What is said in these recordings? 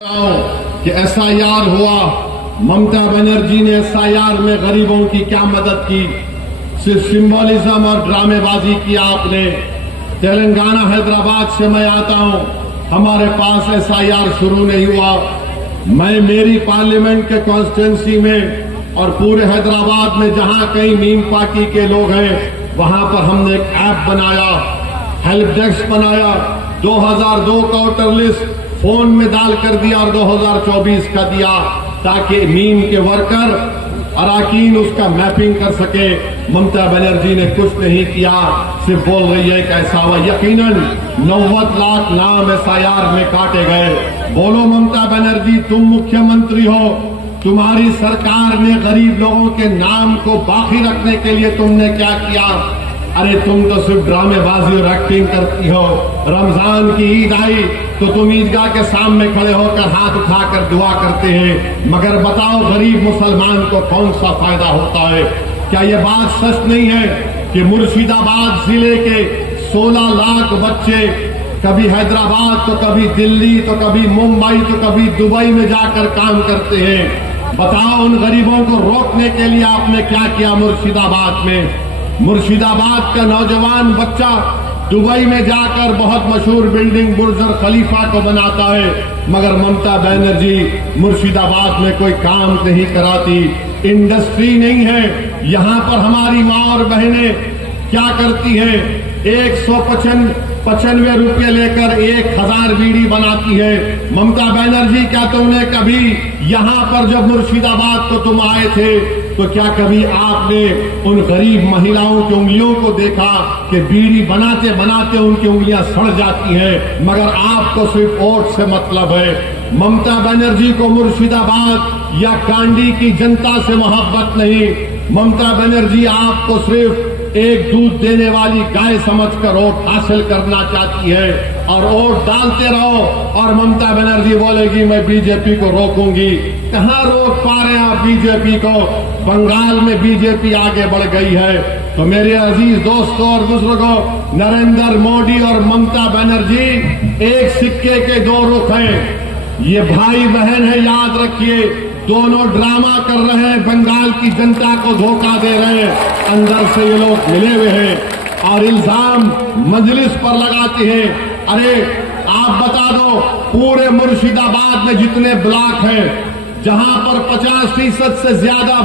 कि एसआईआर हुआ, ममता बनर्जी ने एसआईआर में गरीबों की क्या मदद की? सिर्फ सिंबोलिज्म और ड्रामेबाजी की आपने। तेलंगाना हैदराबाद से मैं आता हूं, हमारे पास एसआईआर शुरू नहीं हुआ। मैं मेरी पार्लियामेंट के कॉन्स्टिट्यूंसी में और पूरे हैदराबाद में जहां कहीं नीम पार्टी के लोग हैं वहां पर हमने एक ऐप बनाया, हेल्प डेस्क बनाया। 2002 का वोटर लिस्ट फोन में डाल कर दिया और 2024 का दिया ताकि नीम के वर्कर अराकीन उसका मैपिंग कर सके। ममता बनर्जी ने कुछ नहीं किया, सिर्फ बोल रही है कि ऐसा हुआ। यकीनन 90 लाख नाम एसआईआर में काटे गए। बोलो ममता बनर्जी, तुम मुख्यमंत्री हो, तुम्हारी सरकार ने गरीब लोगों के नाम को बाकी रखने के लिए तुमने क्या किया? अरे तुम तो सिर्फ ड्रामेबाजी और एक्टिंग करती हो। रमजान की ईद आई तो तुम ईदगाह के सामने खड़े होकर हाथ उठाकर दुआ करते हैं, मगर बताओ गरीब मुसलमान को कौन सा फायदा होता है? क्या ये बात सच नहीं है कि मुर्शिदाबाद जिले के 16 लाख बच्चे कभी हैदराबाद तो कभी दिल्ली तो कभी मुंबई तो कभी दुबई में जाकर काम करते हैं? बताओ उन गरीबों को रोकने के लिए आपने क्या किया? मुर्शिदाबाद में मुर्शिदाबाद का नौजवान बच्चा दुबई में जाकर बहुत मशहूर बिल्डिंग बुर्ज खलीफा को बनाता है, मगर ममता बनर्जी मुर्शिदाबाद में कोई काम नहीं कराती। इंडस्ट्री नहीं है। यहां पर हमारी माँ और बहनें क्या करती हैं? 195 रुपये लेकर 1000 बीड़ी बनाती है। ममता बनर्जी, क्या तुमने कभी यहां पर जब मुर्शिदाबाद को तुम आए थे तो क्या कभी आपने उन गरीब महिलाओं की उंगलियों को देखा कि बीड़ी बनाते बनाते उनकी उंगलियां सड़ जाती हैं? मगर आपको सिर्फ वोट से मतलब है। ममता बनर्जी को मुर्शिदाबाद या कांडी की जनता से मोहब्बत नहीं। ममता बनर्जी आपको सिर्फ एक दूध देने वाली गाय समझकर वोट हासिल करना चाहती है और वोट डालते रहो और ममता बनर्जी बोलेगी मैं बीजेपी को रोकूंगी। कहां रोक पा रहे हैं आप बीजेपी को? बंगाल में बीजेपी आगे बढ़ गई है। तो मेरे अजीज दोस्तों और बुजुर्गों, नरेंद्र मोदी और ममता बनर्जी एक सिक्के के दो रुख हैं। ये भाई बहन है, याद रखिए। दोनों ड्रामा कर रहे हैं, बंगाल की जनता को धोखा दे रहे हैं। अंदर से ये लोग मिले हुए हैं और इल्जाम मजलिस पर लगाते हैं। अरे आप बता दो, पूरे मुर्शिदाबाद में जितने ब्लॉक हैं जहां पर 50% से ज्यादा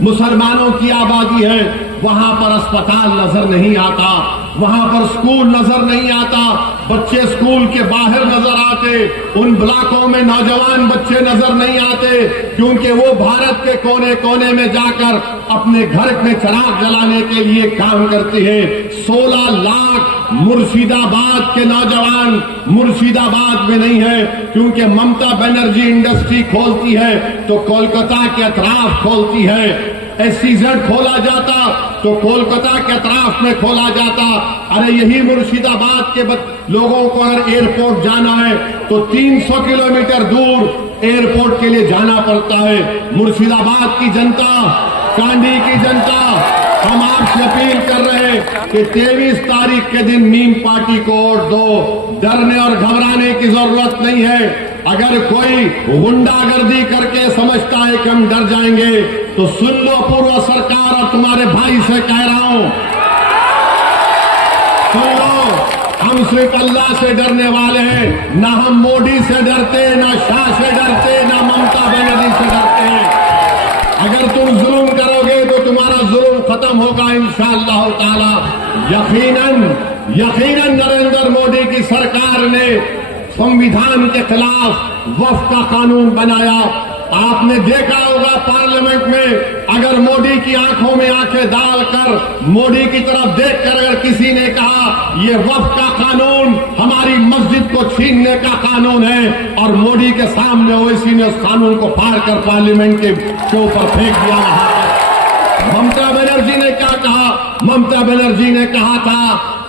मुसलमानों की आबादी है, वहां पर अस्पताल नजर नहीं आता, वहां पर स्कूल नजर नहीं आता, बच्चे स्कूल के बाहर नजर आते, उन ब्लॉकों में नौजवान बच्चे नजर नहीं आते क्योंकि वो भारत के कोने कोने में जाकर अपने घर में चिराग जलाने के लिए काम करते हैं। 16 लाख मुर्शिदाबाद के नौजवान मुर्शिदाबाद में नहीं है क्योंकि ममता बनर्जी इंडस्ट्री खोलती है तो कोलकाता के अतराफ खोलती है। SEZ खोला जाता तो कोलकाता के अतराफ में खोला जाता। अरे यही मुर्शिदाबाद के लोगों को अगर एयरपोर्ट जाना है तो 300 किलोमीटर दूर एयरपोर्ट के लिए जाना पड़ता है। मुर्शिदाबाद की जनता, कांडी की जनता, हम आपसे अपील कर रहे हैं कि 23 तारीख के दिन नीम पार्टी को वोट दो। डरने और घबराने की जरूरत नहीं है। अगर कोई गुंडागर्दी करके समझता है कि हम डर जाएंगे तो सुन लो, पूर्व सरकार और तुम्हारे भाई से कह रहा हूं, सुन लो, हम सिर्फ अल्लाह से डरने वाले हैं। ना हम मोदी से डरते, ना शाह से डरते, ना ममता बनर्जी से डरते हैं। अगर तुम जुल्म करोगे तो तुम्हारा जुल्म खत्म होगा इंशाअल्लाह ताला। यकीनन नरेंद्र मोदी की सरकार ने संविधान के खिलाफ वक्फ का कानून बनाया। आपने देखा होगा पार्लियामेंट में, अगर मोदी की आंखों में आंखें डालकर मोदी की तरफ देखकर अगर किसी ने कहा ये वक्फ का कानून हमारी मस्जिद को छीनने का कानून है और मोदी के सामने ओवैसी ने उस कानून को फाड़ कर पार्लियामेंट के ऊपर फेंक दिया। ममता बनर्जी ने क्या कहा? ममता बनर्जी ने कहा था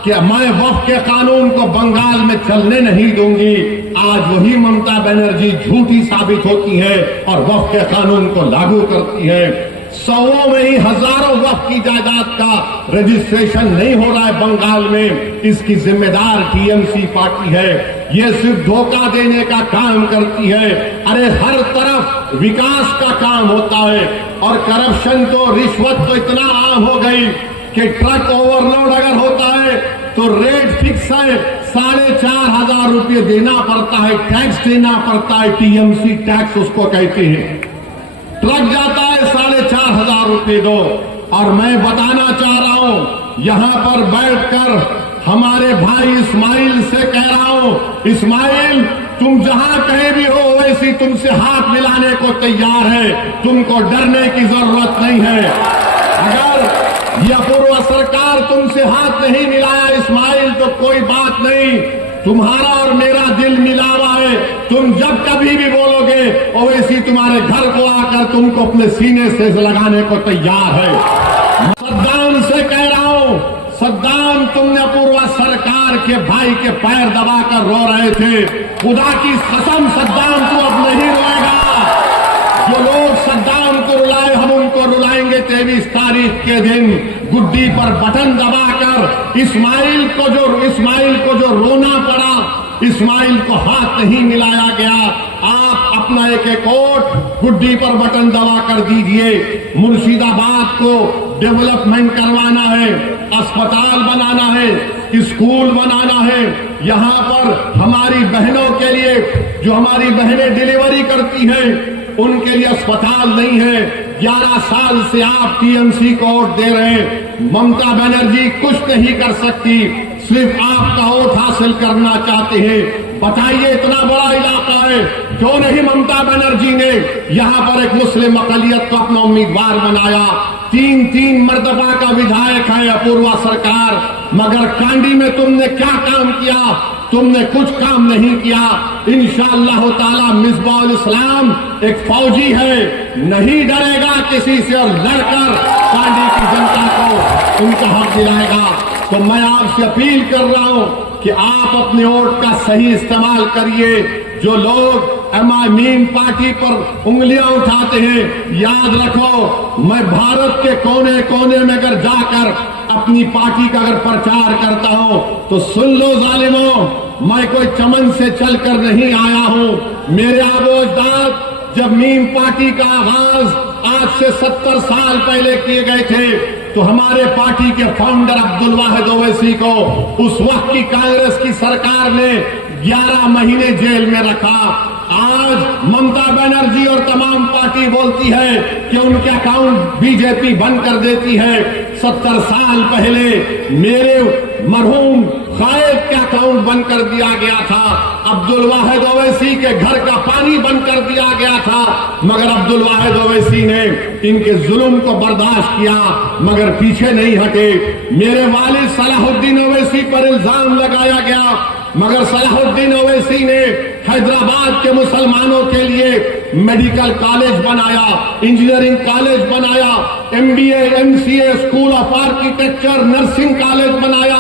कि मैं वक्फ के कानून को बंगाल में चलने नहीं दूंगी। आज वही ममता बनर्जी झूठी साबित होती है और वक्फ के कानून को लागू करती है। 100 में ही हजारों वक्फ की जायदाद का रजिस्ट्रेशन नहीं हो रहा है बंगाल में। इसकी जिम्मेदार टीएमसी पार्टी है। ये सिर्फ धोखा देने का काम करती है। अरे हर तरफ विकास का काम होता है और करप्शन तो, रिश्वत तो इतना आम हो गई कि ट्रक ओवरलोड अगर होता है तो रेट फिक्स है, 4,500 रुपये देना पड़ता है, टैक्स देना पड़ता है, टीएमसी टैक्स उसको कहते हैं। ट्रक जाता है 4,500 रुपये दो। और मैं बताना चाह रहा हूं, यहां पर बैठकर हमारे भाई इस्माइल से कह रहा हूं, इस्माइल तुम जहां कहीं भी हो वैसी तुमसे हाथ मिलाने को तैयार है, तुमको डरने की जरूरत नहीं है। अगर यह पूर्व सरकार तुमसे हाथ नहीं मिलाया इस्माइल तो कोई बात नहीं, तुम्हारा और मेरा दिल मिलावा है। तुम जब कभी भी बोलोगे ओवैसी तुम्हारे घर को आकर तुमको अपने सीने से लगाने को तैयार है। सद्दाम से कह रहा हूं, सद्दाम तुमने पूर्व सरकार के भाई के पैर दबाकर रो रहे थे, खुदा की कसम सद्दाम तू अब नहीं रोएगा। जो लोग सद्दाम को रुलाए हम उनको रुलाएंगे 23 तारीख के दिन। गुड्डी पर बटन दबाकर इस्माइल को जो रोना पड़ा, इस्माइल को हाथ नहीं मिलाया गया। आप अपना एक वोट गुड्डी पर बटन दबाकर दीजिए। मुर्शिदाबाद को डेवलपमेंट करवाना है, अस्पताल बनाना है, स्कूल बनाना है। यहां पर हमारी बहनों के लिए, जो हमारी बहनें डिलीवरी करती हैं उनके लिए अस्पताल नहीं है। 11 साल से आप टीएमसी को वोट दे रहे हैं। ममता बनर्जी कुछ नहीं कर सकती, सिर्फ आपका वोट हासिल करना चाहते हैं। बताइए इतना बड़ा इलाका है, क्यों नहीं ममता बनर्जी ने यहां पर एक मुस्लिम अकलियत को अपना उम्मीदवार बनाया। 3 मर्तबा का विधायक है अपूर्वा सरकार, मगर कांडी में तुमने क्या काम किया? तुमने कुछ काम नहीं किया। इंशाअल्लाह ताला मिसबाउल इस्लाम एक फौजी है, नहीं डरेगा किसी से और लड़कर कांडी की जनता को उनका हक दिलाएगा। तो मैं आपसे अपील कर रहा हूं कि आप अपने वोट का सही इस्तेमाल करिए। जो लोग मीम पार्टी पर उंगलियां उठाते हैं, याद रखो मैं भारत के कोने कोने में अगर जाकर अपनी पार्टी का अगर प्रचार करता हूं तो सुन लो जालिमों, मैं कोई चमन से चलकर नहीं आया हूं। मेरे आबोजदाद जब मीम पार्टी का आगाज आज से 70 साल पहले किए गए थे तो हमारे पार्टी के फाउंडर अब्दुल वाहिद ओवैसी को उस वक्त की कांग्रेस की सरकार ने 11 महीने जेल में रखा। आज ममता बनर्जी और तमाम पार्टी बोलती है कि उनके अकाउंट बीजेपी बंद कर देती है। 70 साल पहले मेरे मरहूम गायब के अकाउंट बंद कर दिया गया था, अब्दुल वाहिद ओवैसी के घर का पानी बंद कर दिया गया था, मगर अब्दुल वाहिद ओवैसी ने इनके जुल्म को बर्दाश्त किया मगर पीछे नहीं हटे। मेरे वालिद सलाहुद्दीन ओवैसी पर इल्जाम लगाया गया मगर सलाहुद्दीन ओवैसी ने हैदराबाद के मुसलमानों के लिए मेडिकल कॉलेज बनाया, इंजीनियरिंग कॉलेज बनाया, MBA, MCA, school of architecture, nursing college बनाया।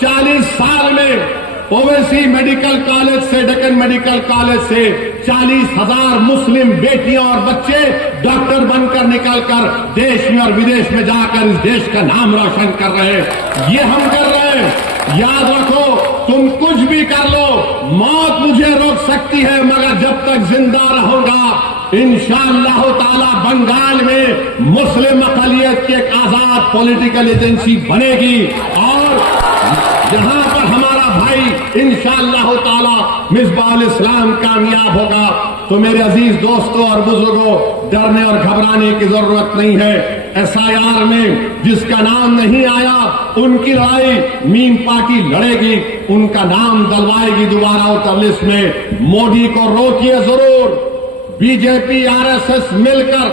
40 साल में ओवैसी मेडिकल कॉलेज से, डेक्कन मेडिकल कॉलेज से 40,000 मुस्लिम बेटियां और बच्चे डॉक्टर बनकर निकलकर देश में और विदेश में जाकर इस देश का नाम रोशन कर रहे हैं। ये हम कर रहे हैं। याद रखो, तुम कुछ भी कर लो, मौत मुझे रोक सकती है मगर जब तक जिंदा रहूंगा इंशाअल्लाह ताला बंगाल में मुस्लिम अक़लियत की एक आजाद पॉलिटिकल एजेंसी बनेगी और जहां पर हमारा भाई इंशाअल्लाह ताला मिसबाउल इस्लाम कामयाब होगा। तो मेरे अजीज दोस्तों और बुजुर्गों, डरने और घबराने की जरूरत नहीं है। SIR में जिसका नाम नहीं आया उनकी लड़ाई मीम पार्टी लड़ेगी, उनका नाम दलवाएगी दोबारा उतर लिस्ट में। मोदी को रोकिए जरूर। बीजेपी RSS मिलकर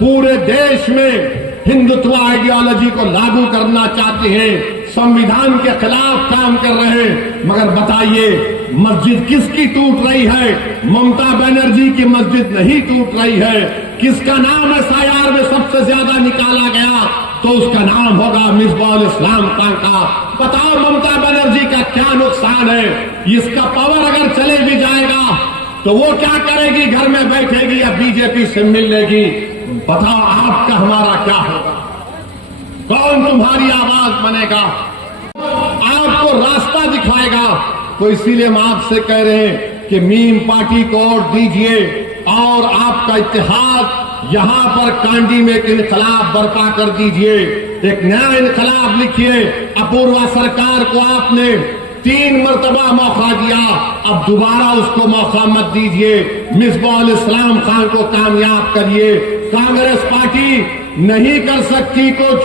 पूरे देश में हिंदुत्व आइडियोलॉजी को लागू करना चाहते हैं, संविधान के खिलाफ काम कर रहे हैं। मगर बताइए मस्जिद किसकी टूट रही है? ममता बनर्जी की मस्जिद नहीं टूट रही है। किसका नाम SIR में सबसे ज्यादा निकाला गया तो उसका नाम होगा मिसबाउल इस्लाम का। बताओ ममता बनर्जी का क्या नुकसान है? इसका पावर अगर चले भी जाएगा तो वो क्या करेगी? घर में बैठेगी या बीजेपी से मिल लेगी? बताओ आपका हमारा क्या होगा? कौन तुम्हारी आवाज बनेगा? आपको रास्ता दिखाएगा। तो इसीलिए हम आपसे कह रहे हैं कि मीम पार्टी को वोट दीजिए और आपका इत्तेहाद यहां पर कांडी में एक इनकलाब बर्पा कर दीजिए, एक नया इनकलाब लिखिए। अपूर्वा सरकार को आपने 3 मरतबा मौका दिया, अब दोबारा उसको मौका मत दीजिए। मिसबाहुल इस्लाम खान को कामयाब करिए। कांग्रेस पार्टी नहीं कर सकती कुछ,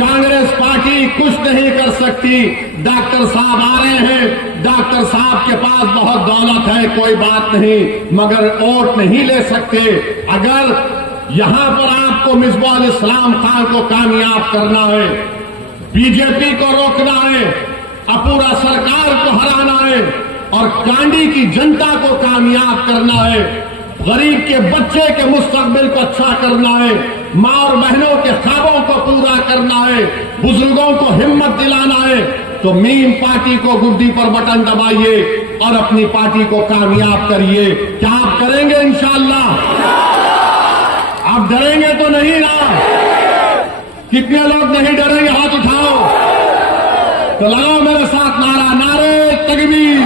कांग्रेस पार्टी कुछ नहीं कर सकती। डॉक्टर साहब आ रहे हैं, डॉक्टर साहब के पास बहुत दौलत है, कोई बात नहीं, मगर वोट नहीं ले सकते। अगर यहां पर आपको मिसबाहुल इस्लाम खान को कामयाब करना है, बीजेपी को रोकना है, अपूर्वा सरकार को हराना है और कांडी की जनता को कामयाब करना है, गरीब के बच्चे के मुस्तकबिल को अच्छा करना है, मां और बहनों के ख्वाबों को पूरा करना है, बुजुर्गों को हिम्मत दिलाना है, तो मीम पार्टी को गुड्डी पर बटन दबाइए और अपनी पार्टी को कामयाब करिए। क्या आप करेंगे? इंशाअल्लाह। आप डरेंगे तो नहीं ना? कितने लोग नहीं डरेंगे? हाथ उठाओ तो लगाओ मेरे साथ नारा, नारे तकबीर,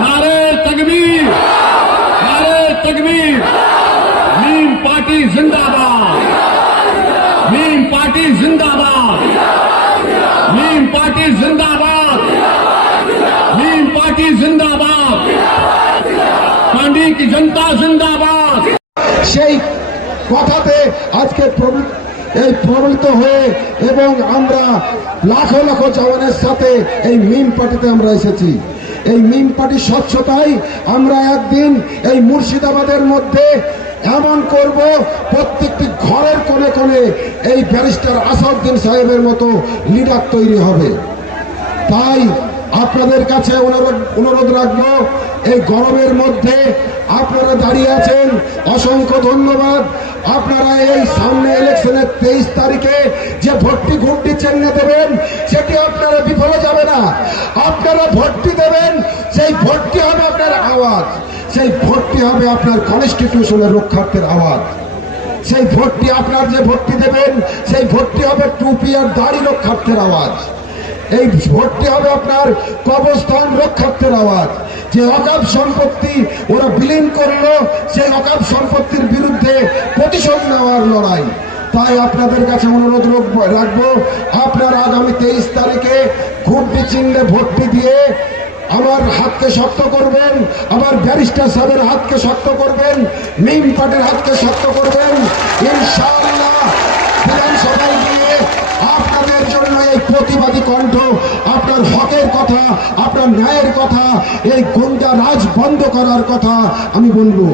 नारे तकबीर, नारे तकबीर। मीम पार्टी जिंदाबाद, मीम पार्टी जिंदाबाद, मीम पार्टी जिंदाबाद, मीम पार्टी जिंदाबाद, कांडी की जनता जिंदाबाद। সেই কথাতে আজকে এই প্রবলিত হয়ে এবং আমরা লাখো লাখো জওয়ানের সাথে এই মিম পার্টিতে আমরা এসেছি। এই মিম পার্টির স্বচ্ছতায় আমরা একদিন এই মুর্শিদাবাদের মধ্যে এমন করব, প্রত্যেকটি ঘরের কোণে কোণে এই ব্যারিস্টার আসাউদ্দিন সাহেবের মতো লিডার তৈরি হবে। তাই আপনাদের কাছে অনুরোধ রাখবো, এই গরমের মধ্যে আপনারা দাঁড়িয়ে আছেন, অসংখ্য ধন্যবাদ। আপনারা এই সামনে ইলেকশনের 23 তারিখে যে ভোটটি ঘুরটি চিহ্নে দেবেন, সেটি আপনারা বিফলে যাবে না। আপনারা ভোটটি দেবেন, সেই ভোটটি হবে আপনার আওয়াজ, সেই ভোটটি হবে আপনার কনস্টিটিউশনের রক্ষার্থের আওয়াজ। সেই ভোটটি আপনার যে ভোটটি দেবেন, সেই ভোটটি হবে টুপি আর দাড়ি রক্ষার্থের আওয়াজ। এই ভোটটি হবে আপনার কবরস্থান রক্ষার্থের আওয়াজ। যে অকাপ সম্পত্তি ওরা বিলীন করলো, সেই অকাপ সম্পত্তির বিরুদ্ধে প্রতিশোধ নেওয়ার লড়াই। তাই আপনাদের কাছে অনুরোধ রাখবো, আপনারা আগামী 23 তারিখে ঘুরটি চিহ্নে ভোটটি দিয়ে আমার হাতকে শক্ত করবেন, আমার ব্যারিস্টার সাহেবের হাতকে শক্ত করবেন, মিম পার্টির হাতকে শক্ত করবেন। ইনশাআল্লাহ বিধানসভায় গিয়ে আপনাদের জন্য এই প্রতিবাদী কণ্ঠ, আপনার হকের কথা, আপনার ন্যায়ের কথা, এই গুন্ডা রাজ বন্ধ করার কথা আমি বলবো।